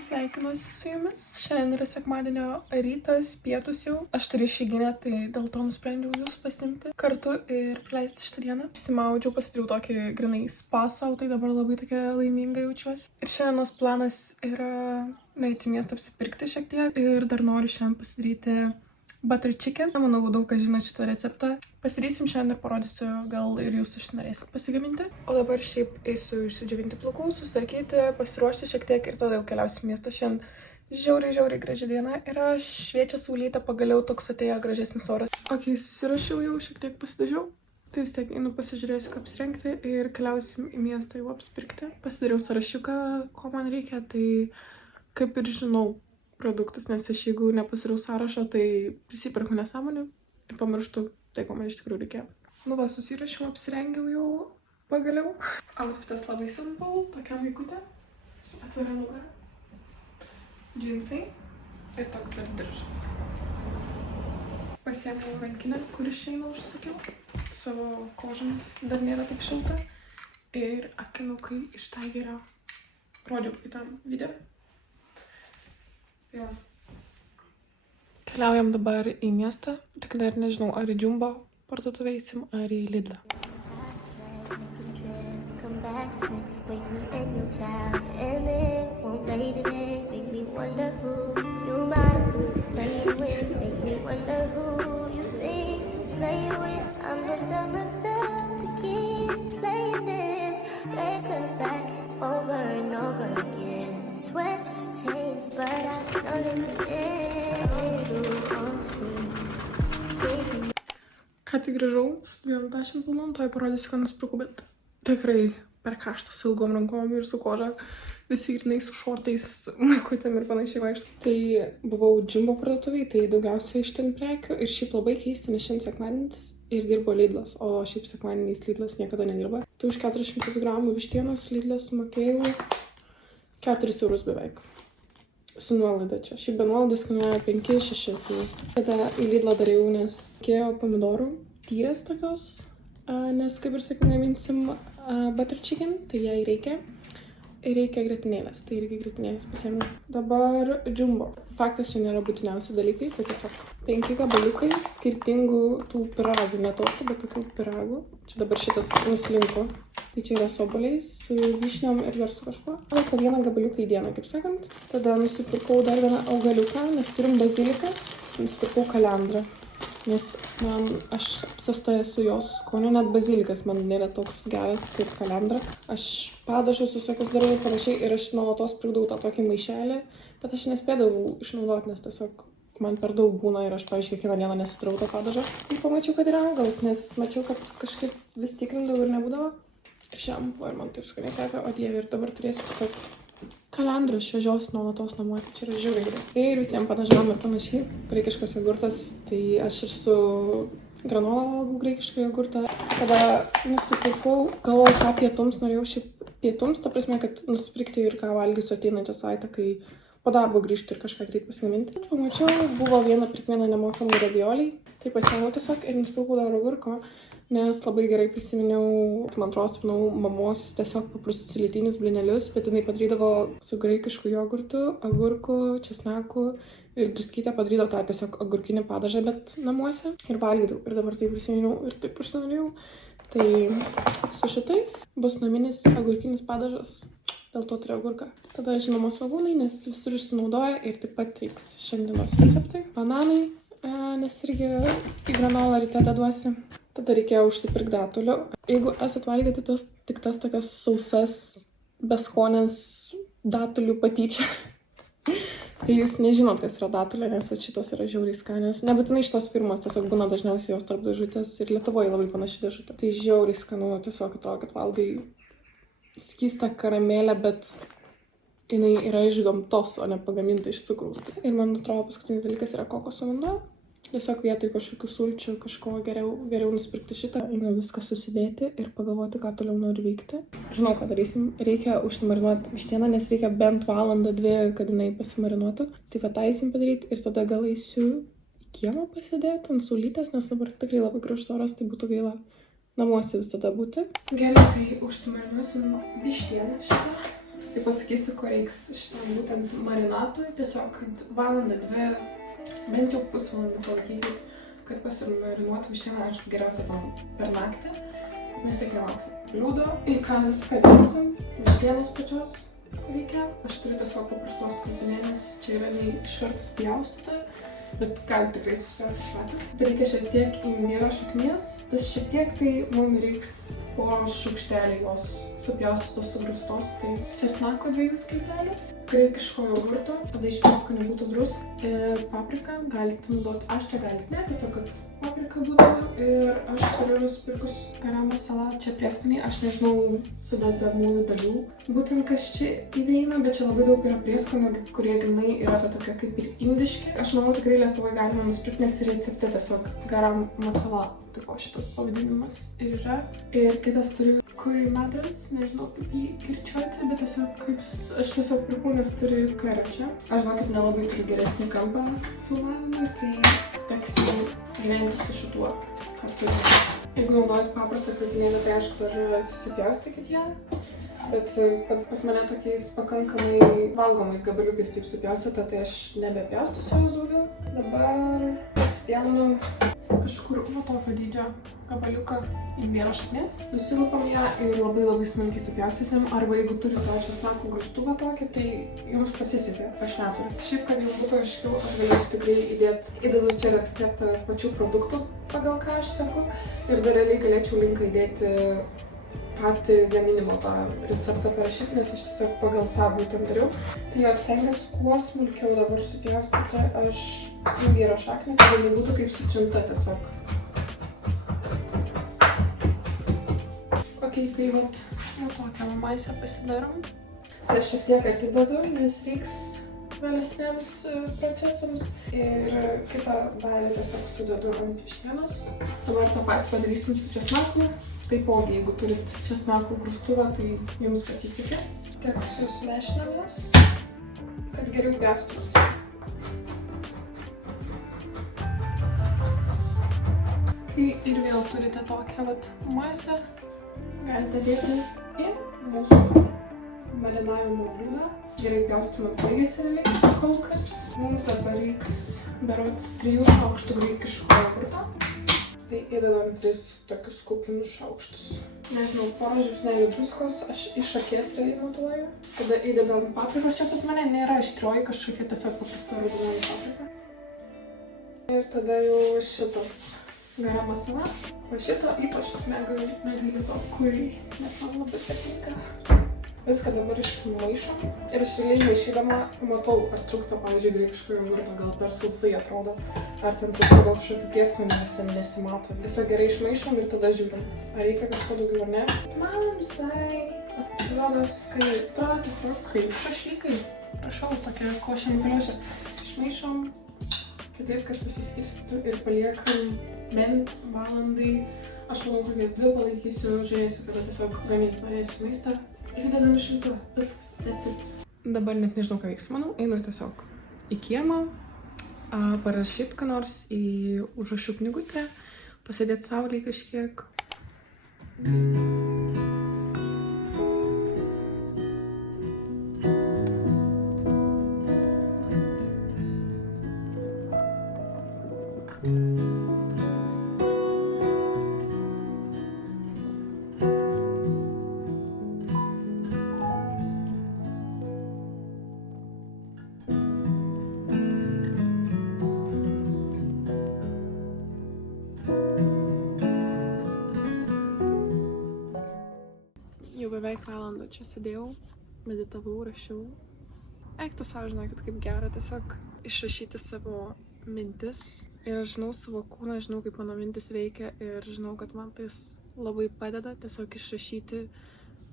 sveikinuosi su jumis. Šiandien yra sekmadienio rytas, pietus jau. Aš turiu išeiginę, tai dėl to nusprendžiau jūs pasimti kartu ir praleisti šitą dieną. Išsimaudžiau, pasidariau tokį grinai spa sau, tai dabar labai tokia laiminga jaučiuosi. Ir šiandienos planas yra nueiti į miestą apsipirkti šiek tiek ir dar noriu šiandien pasidaryti butter chicken. Manau, daug kas žino šitą receptą. Pasidarysim šiandien ir parodysiu, gal ir jūs užsinorėsit pasigaminti. O dabar šiaip eisiu išsidžiovinti plaukų, susitvarkyti, pasiruošti šiek tiek ir tada jau keliausim į miestą. Šiandien žiauriai graži diena yra, šviečia saulytė, pagaliau toks atėjo gražesnis oras. Ok, susirašiau jau, šiek tiek pasidažiau. Tai vis tiek einu pasižiūrėsiu, kaip apsirengti ir keliausim į miestą jau apsipirkti. Pasidariau sąrašiuką, ko man reikia, tai kaip ir žinau produktus, nes aš jeigu nepasiriau sąrašo, tai prisiperku nesąmonių ir pamirštu tai, ko man iš tikrųjų reikėjo. Nu va, susirašiau, apsirengiau jau pagaliau. Outfitas labai simple, tokia maikutė, atvira nugara, džinsai ir toks dar diržas. Pasiėmiau rankinę, kur išeina užsakiau, savo kožomis dar nėra taip šilta ir akinukai iš Tigerio. Rodžiau kitam video. Jo. Keliaujam dabar į miestą, tik dar nežinau, ar į Jumbo parduotuvę eisim, ar į Lidlą. Ką tik grįžau su 20 pilnom, toj parodysiu, ką nusipirkau, bet tikrai per karštas ilgom rankom ir su koža, visi grinai su šortais, maikutėm ir panašiai vaikštų. Tai buvau Jumbo parduotuviai, tai daugiausiai iš ten prekių ir šiaip labai keista, nes šiandien sekmadienis ir dirbo Lidlas, o šiaip sekmadieniais Lidlas niekada nedirba. Tai už 400 gramų vištienos Lidlas mokėjau 4 eurus beveik. Su nuolaida čia. Šiaip be nuolaidos kainuoja 5-6. Tada į Lidlą dariau, nes reikėjo pomidorų tyrės tokios, nes kaip ir sakiau, gaminsim butter chicken, tai jai reikia. Ir reikia grietinėlės, tai irgi grietinėlės pasiėmiau. Dabar Jumbo. Faktas, čia nėra būtiniausi dalykai, bet tiesiog 5 gabaliukai skirtingų tų pyragų, ne tortų, bet tokių pyragų. Čia dabar šitas nuslinko. Tai čia yra su obuoliais, su vyšniom ir dar su kažkuo. Po vieną gabaliuką į dieną, kaip sakant. Tada nusipirkau dar vieną augaliuką, nes turim baziliką. Nusipirkau kalendrą, nes aš apsėsta esu jos skoniu, net bazilikas man nėra toks geras kaip kalendra. Aš padažus visokius darau ir panašiai ir aš nuolatos pirkdavau tą tokį maišelį, bet aš nespėdavau išnaudoti, nes tiesiog man per daug būna ir aš, pavyzdžiui, kiekvieną dieną nesidarau tą padažą. Ir pamačiau, kad yra augalas, nes mačiau, kad kažkaip vis tikrindavau ir nebūdavo. Ir šiam buvo ir man taip skaniai kvepia, o dieve, ir dabar turėsiu tiesiog kalendros šviežios nuolatos namuose, čia yra žiauriai gerai. Ir visiems padažam ir panašiai, graikiškas jogurtas, tai aš ir su granola valgau graikišką jogurtą. Tada nusipirkau, galvojau, ką pietums, norėjau šiaip pietums, ta prasme, kad nusipirkti ir ką valgysiu ateinančią savaitę, kai po darbo grįžti ir kažką greit pasigaminti. Pamačiau, buvo pirk vieną nemokamą ravioliai, tai pasiėmiau tiesiog ir nusipirkau dar agurko. Nes labai gerai prisiminiau, man atrodo, mamos tiesiog paprastus lietinius blinelius, bet jinai padarydavo su graikišku jogurtu, agurku, česnaku ir druskytę padarydavo tą tiesiog agurkinį padažą, bet namuose ir valgydavau. Ir dabar tai prisiminiau ir taip užsinorėjau. Tai su šitais bus naminis agurkinis padažas, dėl to turiu agurką. Tada žinoma svogūnai, nes visur išsinaudoja ir taip pat reiks šiandienos receptai. Bananai, nes irgi į granolą ryte deduosi. Tada reikėjo užsipirkti datulių. Jeigu esat valgę, tai tik tas tokias sausas, beskonės datulių patyčias. Tai jūs nežinot, kas yra datulė, nes šitos yra žiauriai skanios. Nebūtinai šitos firmos, tiesiog būna dažniausiai jos tarp dėžutės ir Lietuvoje labai panaši dėžutė. Tai žiauriai skanu, tiesiog atrodo, kad valgai skystą karamelę, bet jinai yra iš gamtos, o ne pagaminta iš cukraus. Ir man atrodo, paskutinis dalykas yra kokoso vanduo. Tiesiog vietoj kažkokių sulčių, kažko geriau nusipirkti šitą. Einu viską susidėti ir pagalvoti, ką toliau noriu veikti. Žinau, ką darysim. Reikia užsimarinuoti vištieną, nes reikia bent 1-2, kad jinai pasimarinuotų. Tai va tą eisim padaryti ir tada gal eisiu į kiemą pasidėti ant saulytės, nes dabar tikrai labai gražus oras, tai būtų gaila namuose visada būti. Gerai, tai užsimarinuosim vištieną šitą. Tai pasakysiu, ko reiks šitam būtent marinatui, tiesiog, kad valandą, 2, bent jau pusvalandį palaikykit, kad pasimarinuotų vištieną, aišku, geriausia per naktį, mes tiek nelauksim. Liūdo, į ką viską dėsim, vištienos pačios reikia. Aš turiu tiesiog paprastos skrutinėlės, čia yra nei iškart supjaustyta, bet gali tikrai suspjausti patys. Tai reikia šiek tiek imbiero šaknies, tas šiek tiek tai mums reiks poros šaukšteliai jos supjaustytos, sugrūstos, tai česnako 2 skiltelių, graikiško jogurto, tada iš prieskonių būtų druska ir paprika, galite naudoti aštrą, galite ne, tiesiog kad paprika būtų ir aš turiu nusipirkus garam masalą, čia prieskoniai, aš nežinau sudedamųjų dalių, būtent kas čia įeina, bet čia labai daug yra prieskonių, kurie grinai yra tokia kaip ir indiški. Aš manau tikrai Lietuvoje galima nusipirkti, nes recepte tiesiog garam masala, tipo šitas pavadinimas ir yra. Ir kitas turiu curry madras, nežinau kaip jį kirčiuoti, bet tiesiog kaip aš tiesiog pirkau, nes turi karčią. Aš žinau, kad nelabai turiu geresnį kampą filmavimui, tai teks jau gyventi su šituo, ką turiu. Jeigu naudojat paprastą krūtinėlę, tai aišku, dar susipjaustykit ją. Bet pas mane tokiais pakankamai valgomais gabaliukais taip supjaustyta, tai aš nebepjaustysiu jos daugiau. Dabar spjaunu kažkur tokio dydžio gabaliuką imbiero šaknies. Nusilupam ją ir labai smulkiai supjaustysim. Arba jeigu turite česnako grūstuvą tokį, tai jums pasisekė, aš neturiu. Šiaip, kad jau būtų aiškiau, aš galėsiu tikrai įdedu čia receptą pačių produktų, pagal ką aš seku. Ir dar realiai galėčiau linką įdėti patį gaminimo tą receptą parašyti, nes aš tiesiog pagal tą būtent dariau. Tai jos stengiasi kuo smulkiau dabar supjaustyti aš imbiero šaknį, kad jinai būtų kaip sutrinta tiesiog. Ok, tai vat, tokią maisę pasidarom. Tai šiek tiek atidedu, nes reiks vėlesniems procesams. Ir kitą dalį tiesiog sudedu ant vištienos. Dabar tą patį padarysim su česnaku. Taipogi, jeigu turit česnako grūstuvą, tai jums pasisekė. Tiek susimešinam jas, kad geriau pjaustytųsi. Kai ir vėl turite tokią masę, galite dėti į mūsų marinavimo bliūdą. Gerai pjaustymas baigėsi realiai. Kol kas mums dabar reiks berods 3 šaukštų graikiško jogurto. Tai įdedam 3 tokius kuplinus šaukštus. Nežinau, porą žiupsnelių druskos, aš iš akies realiai naudoju. Tada įdedam paprikos, čia pas mane nėra aštrioji kažkokia, tiesiog paprasta raudona paprika. Ir tada jau šitas garam masala. O šito ypač negailiu to curry, nes man labai patinka. Viską dabar išmaišom ir aš realiai maišydama matau, ar trūksta, pavyzdžiui, graikiško jogurto, gal per sausai atrodo, ar ten trūksta gal kažkokių prieskonių, nes ten nesimato. Tiesiog gerai išmaišom ir tada žiūrim, ar reikia kažko daugiau ar ne. Man visai atrodo skaito, tiesiog kaip šašlykai. Prašau, tokia košė nukriošė. Išmaišom, kad viskas pasiskirstytų ir paliekam bent valandai. Aš manau, kokias 2 palaikysiu, žiūrėsiu, kada tiesiog gaminti norėsiu maistą. Ir dedam šiltą, viskas, that's it. Dabar net nežinau, ką veiks, manau, einu tiesiog į kiemą, parašyti ką nors į užrašų knygutę, pasėdėti saulėj kažkiek. Jau beveik valandą čia sėdėjau, meditavau, rašiau. Eik tu savo, žinokit, kaip gera tiesiog išrašyti savo mintis. Ir aš žinau savo kūną, žinau, kaip mano mintis veikia ir žinau, kad man tai labai padeda tiesiog išrašyti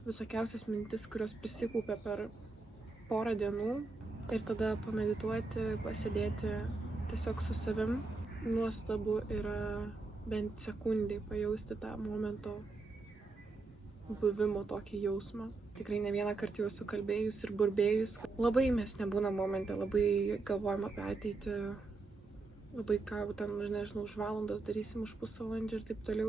visokiausias mintis, kurios prisikaupia per porą dienų. Ir tada pamedituoti, pasėdėti tiesiog su savim. Nuostabu yra bent sekundį pajausti tą momento buvimo tokį jausmą. Tikrai ne vieną kartą jau esu kalbėjus ir burbėjus. Labai mes nebūnam momente, labai galvojam apie ateitį. labai ką ten, nežinau, už valandos darysim, už pusvalandžio ir taip toliau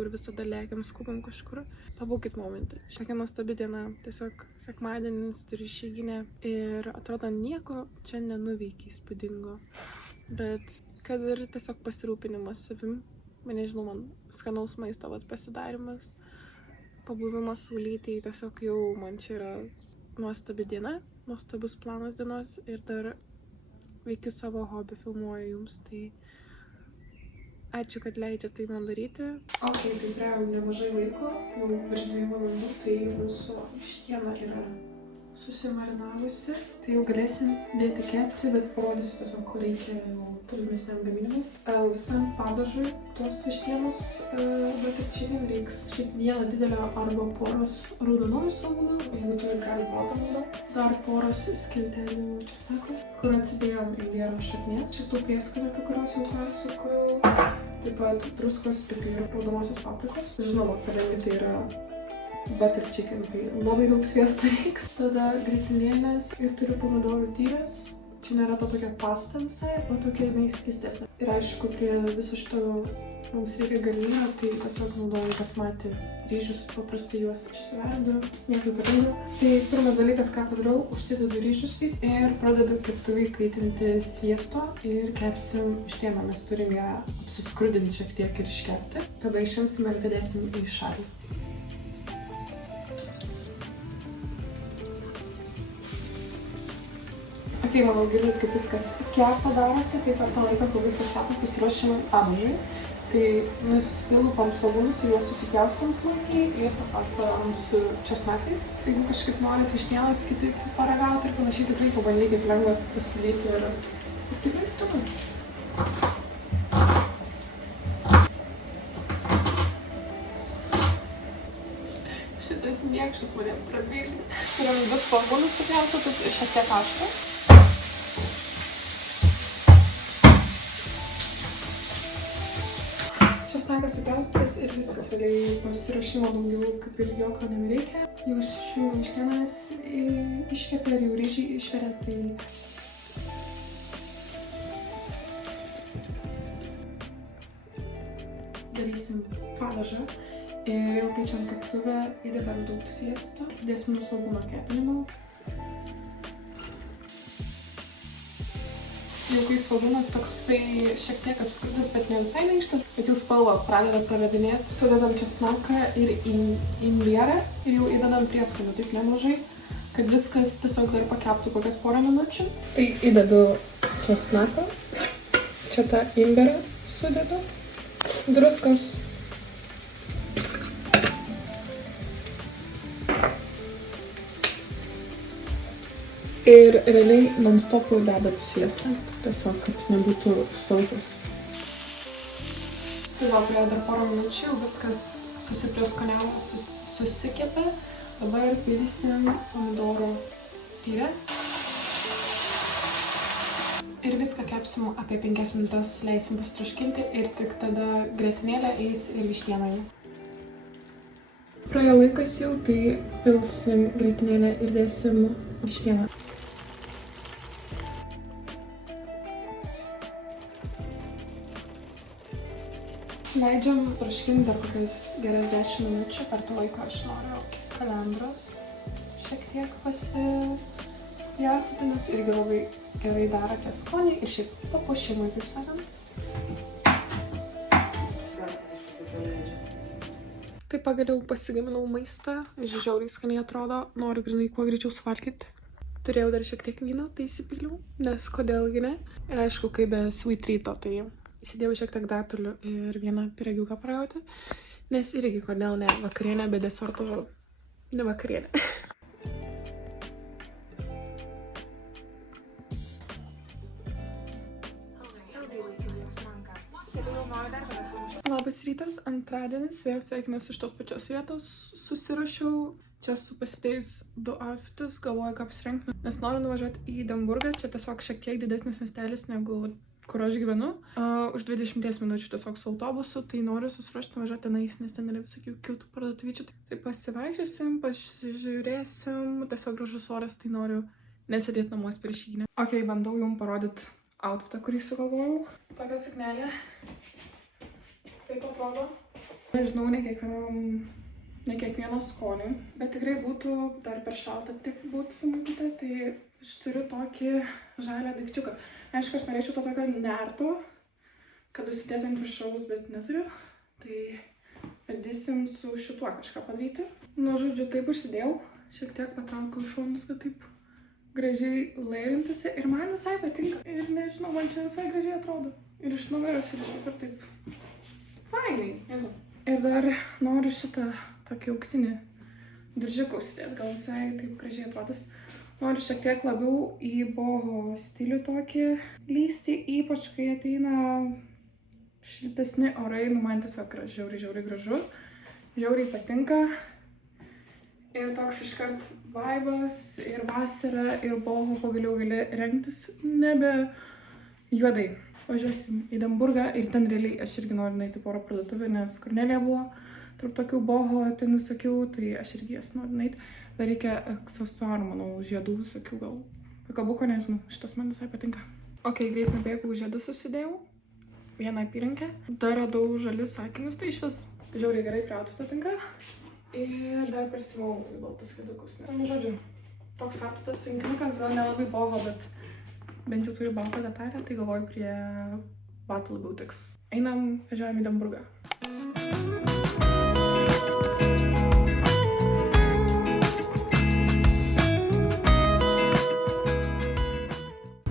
ir visada lėkiam, skubam kažkur. Pabūkit momentą. Tokia nuostabi diena, tiesiog sekmadienis, turiu išeiginę ir atrodo nieko čia nenuveikia įspūdingo, bet kad ir tiesiog pasirūpinimas savim, nežinau, man skanaus maisto pasidarimas, pabuvimas saulytėj, tiesiog jau man čia yra nuostabi diena, nuostabus planas dienos ir dar veikiu savo hobį, filmuoju jums, tai ačiū, kad leidžia tai man daryti. Ok, tai praėjau nemažai laiko, jau virš 2 valandų, tai mūsų vištiena yra susimarinavusi. Tai jau galėsim dėti kepti, bet parodysiu tiesiog, ko reikia jau tolimesniam gaminimui. Visam padažui tos vištienos butter reiks šiaip vieno didelio arba poros raudonųjų svogūnų, jeigu turit gali baltą naudoti. Dar poros skiltelių česnako, kur atsidėjom imbiero šaknies, šitų prieskonių, apie kuriuos jau pasakojau. Taip pat druskos, pipirų, raudonosios paprikos. Žinoma, kadangi tai yra butter chicken, tai labai daug sviesto reiks. Tada grietinėlės ir turiu pomidorų tyrės. Čia nėra to tokia pasta visai, o tokia jinai skystesnė. Ir aišku, prie viso šito mums reikia garnyro, tai tiesiog naudoju basmati ryžius, paprastai juos išsiverdu, nieko ypatingo. Tai pirmas dalykas, ką padarau, užsidedu ryžius ir pradedu keptuvėj kaitinti sviesto ir kepsim vištieną. Mes turim ją apsiskrudinti šiek tiek ir iškepti. Tada išimsim ir atidėsim į šalį. Ok, manau, girdit, kaip viskas kepa darosi, tai per tą laiką, kol viskas kepa, pasiruošim padažui. Tai nusilupam svogūnus ir juos susipjaustom smulkiai ir tą patį padarom su česnakais. Jeigu kažkaip norit vištienos kitaip paragauti ir panašiai, tikrai pabandykit lengva pasidėti ir tikrai skanu. Šitas niekšas mane prabėgė. Turim 2 svogūnus supjaustytus ir šiek tiek acto. Česnakas supjaustytas ir viskas. Realiai pasiruošimo daugiau kaip ir jokio nebereikia. Jau išjungiau vištieną, nes iškepė ir jau ryžiai išveria, tai darysim padažą. Vėl keičiam keptuvę, įdedam daug sviesto, dėsim nuo svogūno kepinimo. Jau kai svogūnas toksai šiek tiek apskritas, bet ne visai minkštas, bet jau spalva pradeda pravedinėti. Sudedam česnaką ir imbierą ir jau įdedam prieskonių taip nemažai, kad viskas tiesiog dar pakeptų kokias porą minučių. Tai įdedu česnaką, čia tą imbierą sudedu, druskos. Ir realiai non-stop dedat sviestą, tiesiog, kad nebūtų sausas. Tai va, praėjo dar porą minučių, viskas susiprieskoniavo, susikepė. Dabar pilsim pomidorų tyrę. Ir viską kepsim apie 5 minutes, leisim pasitroškinti ir tik tada grietinėlė eis ir vištieną. Praėjo laikas jau, tai pilsim grietinėlę ir dėsim vištieną. Leidžiam troškinti dar kokias geras 10 minučių. Per tą laiką aš noriu kalendros šiek tiek pasipjaustyti, nes irgi labai gerai daro tie skoniai ir šiaip papuošimui, kaip sakant. Tai pagaliau pasigaminau maistą, žiauriai skaniai atrodo, noriu grinai kuo greičiau suvalgyti. Turėjau dar šiek tiek vyno, tai įsipyliau, nes kodėlgi ne. Ir aišku, kaip be sweet treato, tai įsidėjau šiek tiek datulių ir vieną pyragiuką paragauti, nes irgi kodėl ne, vakarienė be deserto ne vakarienė. Labas rytas, antradienis, vėl sveikinęs iš tos pačios vietos, susirašiau. Čia esu pasidėjus 2 outfitus, galvoju, ką apsirengti, nes noriu nuvažiuoti į Edinburgą, čia tiesiog šiek tiek didesnis miestelis negu kur aš gyvenu. Už 20 minučių tiesiog su autobusu, tai noriu susiruošti nuvažiuoti tenais, nes ten yra visokių kiltų parduotuvyčių. Tai pasivaikščiosim, pasižiūrėsim, tiesiog gražus oras, tai noriu nesėdėti namuos per išeiginę. Ok, bandau jums parodyti outfitą, kurį sugalvojau. Tokia suknelė. Taip atrodo. Nežinau, ne kiekvieno skoniui, bet tikrai būtų dar per šalta tik būtų sumatyta, tai aš turiu tokį žalią daikčiuką. Aišku, aš norėčiau to tokio nerto, kad užsidėti ant viršaus, bet neturiu. Tai bandysim su šituo kažką padaryti. Nu, žodžiu, taip užsidėjau. Šiek tiek patraukiau šonus, kad taip gražiai lairintųsi. Ir man visai patinka. Ir nežinau, man čia visai gražiai atrodo. Ir iš nugaros, ir iš visur taip fainai, nežinau. Ir dar noriu šitą tokį auksinį diržiuką užsidėti. Gal visai taip gražiai atrodys. Noriu šiek tiek labiau į boho stilių tokį lysti, ypač kai ateina šiltesni orai, nu man tiesiog žiauriai gražu, žiauriai patinka. Ir toks iškart vaibas, ir vasara, ir boho pagaliau gali rengtis nebe juodai. Važiuosim į Edinburgą ir ten realiai aš irgi noriu nueiti porą parduotuvių, nes Kornelija buvo tarp tokių boho, ten visokių, tai aš irgi jas noriu nueiti. Dar reikia aksesuarų, manau, žiedų visokių gal. Pakabuko, nežinau, šitas man visai patinka. Ok, greit nubėgau, žiedus susidėjau. Vieną apyrankę. Dar radau žalius akinius, tai išvis žiauriai gerai prie outfito tinka. Ir dar persimau baltus kėdukus. Nu, žodžiu, toks outfitas rinkinukas, gal nelabai boho, bet bent jau turi baltą detalę, tai galvoju prie batų labiau tiks. Einam, važiuojam į Edinburgą.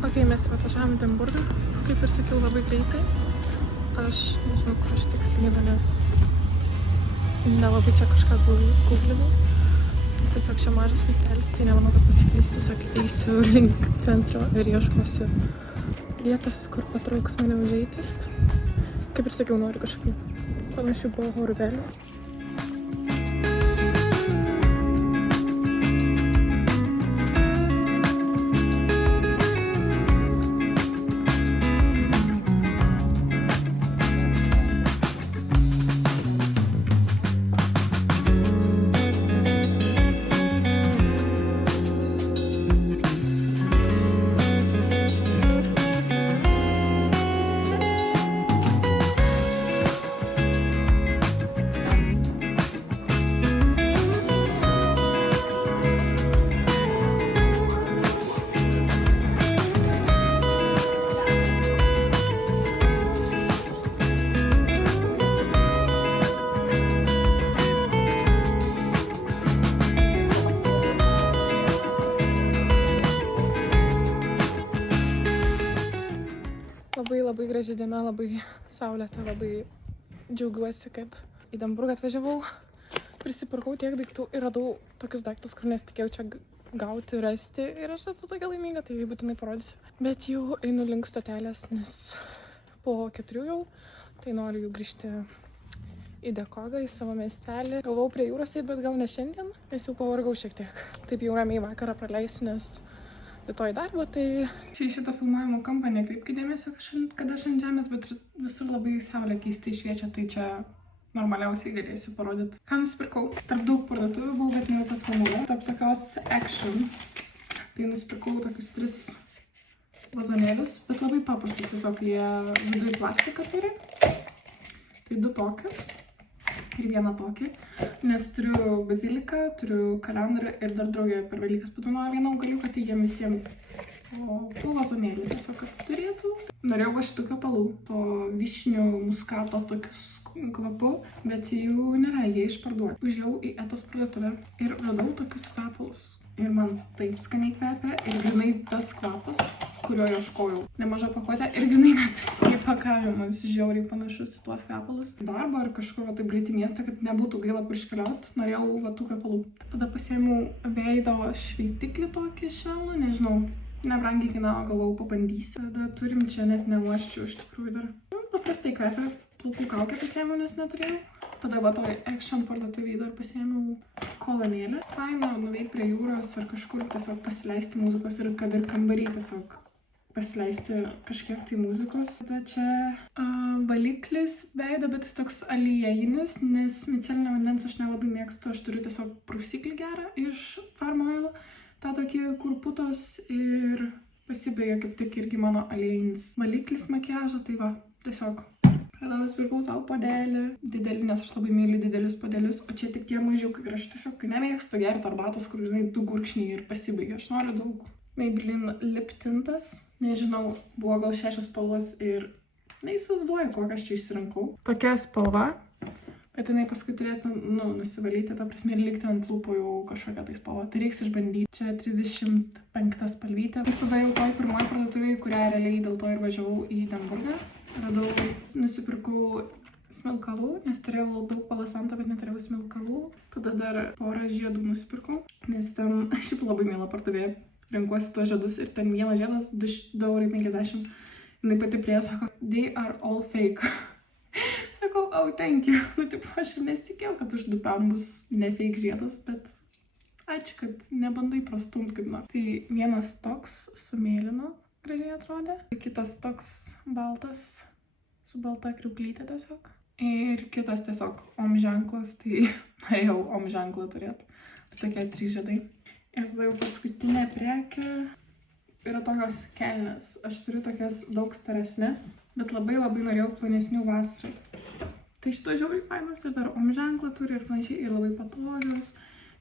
Ok, mes atvažiavom į Edinburgą, kaip ir sakiau, labai greitai. Aš nežinau, kur aš tiksliai, nes nelabai čia kažką googlinau. Jis tiesiog čia mažas miestelis, tai nemanau, kad pasiklysiu. Tiesiog eisiu link centro ir ieškosiu vietos, kur patrauks mane užeiti. Kaip ir sakiau, noriu kažkokių panašių boho urvelių. Labai graži diena, labai saulėta, labai džiaugiuosi, kad į Edinburgą atvažiavau. Prisipirkau tiek daiktų ir radau tokius daiktus, kur nesitikėjau čia gauti, rasti. Ir aš esu tokia laiminga, tai būtinai parodysiu. Bet jau einu link stotelės, nes po 4 jau, tai noriu jau grįžti į Dekogą, į savo miestelį. Galvau prie jūros eit, bet gal ne šiandien, nes jau pavargau šiek tiek. Taip jau ramiai vakarą praleisiu, nes rytoj darbo, tai šitą filmavimo kampą nekreipkite dėmesio, kad aš ant žemės, bet visur labai saulė keistai šviečia, tai čia normaliausiai galėsiu parodyti. Ką nusipirkau? Tarp daug parduotuvių buvau, bet ne visas filmavau. Tarp tokios Action, tai nusipirkau tokius 3 vazonėlius, bet labai paprastus, tiesiog jie viduje plastiką turi. Tai 2 tokius ir 1 tokį, nes turiu baziliką, turiu kalendrą ir dar draugė per Velykas padovanojo 1 augaliuką, tai jiem visiems po vazonėlį tiesiog, kad turėtų. Norėjau va šitų kvepalų, to vyšnių muskato tokius kvapu, bet jų nėra, jie išparduoti. Užėjau į Etos parduotuvę ir radau tokius kvepalus. Ir man taip skaniai kvepia ir grinai tas kvapas, kurio ieškojau. Nemaža pakuotė ir grinai net įpakavimas žiauriai panašus į tuos kvepalus. Darbo ar kažkur va taip greit į miestą, kad nebūtų gaila iškeliauti, norėjau va tų kvepalų. Tada pasiėmiau veido šveitiklį tokį švelnų, nežinau, nebrangiai kainavo, galvojau pabandysiu. Tada turim čia net neuosčiau iš tikrųjų dar. Paprastai kvepia, plaukų kaukę pasiėmiau, nes neturėjau. Tada va toj Action parduotuvėj dar pasiėmiau kolonėlę. Faina nuveikti prie jūros ar kažkur tiesiog pasileisti muzikos ir kad ir kambarį tiesiog pasileisti kažkiek tai muzikos. Tada čia valiklis veido, bet jis toks aliejinis, nes micelinio vandens aš nelabai mėgstu. Aš turiu tiesiog prausiklį gerą iš Farm Oil. Ta tokį kur putos ir pasibaigė kaip tik irgi mano aliejinis valiklis makiažo, tai va, tiesiog. Tada nusipirkau savo puodelį, didelį, nes aš labai myliu didelius puodelius, o čia tik tie mažiukai. Ir aš tiesiog nemėgstu gerti arbatos, kur, žinai, 2 gurkšniai ir pasibaigė. Aš noriu daug. Maybelline lip tintas, nežinau, buvo gal 6 spalvos ir neįsivaizduoju, kokią aš čia išsirinkau. Tokia spalva, bet jinai paskui turėtų, nusivalyti, ta prasme, ir likti ant lūpų jau kažkokią tai spalvą. Tai reiks išbandyti. Čia 35 spalvytė. Ir tada jau toj pirmoji parduotuvėje, kurią realiai dėl to ir važiavau į Denburgą. Nusipirkau smilkalų, nes turėjau daug palasanto, bet neturėjau smilkalų. Tada dar porą žiedų nusipirkau, nes ten šiaip labai mėla pardavėja. Renkuosi tuos žiedus ir ten vienas žiedas 2,50 €. Jinai pati priejo, sako, they are all fake. Sakau, oh, thank you. Tipo, aš ir nesitikėjau, kad už 2 € bus ne fake žiedas, bet ačiū, kad nebandai prastumti kaip nors. Tai vienas toks su mėlynu. Gražiai atrodė. Kitas toks baltas, su balta kriuklytė tiesiog. Ir kitas tiesiog om ženklas, tai norėjau om ženklą turėti. Tokie 3 žiedai. Ir tada jau paskutinė prekė yra tokios kelnės. Aš turiu tokias daug storesnės, bet labai norėjau plonesnių vasarai. Tai šito žiauriai fainos ir dar om ženklą turi ir panašiai, ir labai patogios.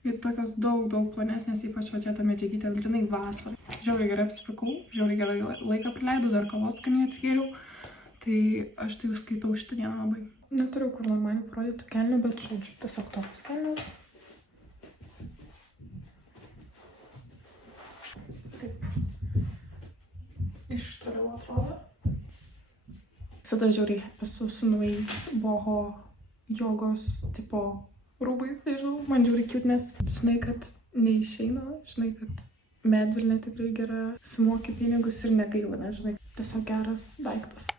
Ir tokios daug plonesnės, ypač va čia ta medžiagytė, žinai, vasarą. Žiauriai gerai apsipirkau, žiauriai gerai laiką praleidau, dar kavos skaniai atsigėriau. Tai aš tai užskaitau šitą dieną labai. Neturiu kur normaliai parodyti kelnių, bet žodžiu, tiesiog tokios kelnės. Taip. Iš toliau atrodo. Visada žiauriai esu su naujais boho jogos tipo rūbais, nežinau, man žiauriai cute, nes žinai, kad neišeina, žinai, kad medvilnė tikrai gera, sumoki pinigus ir negaila, nes žinai, tiesiog geras daiktas.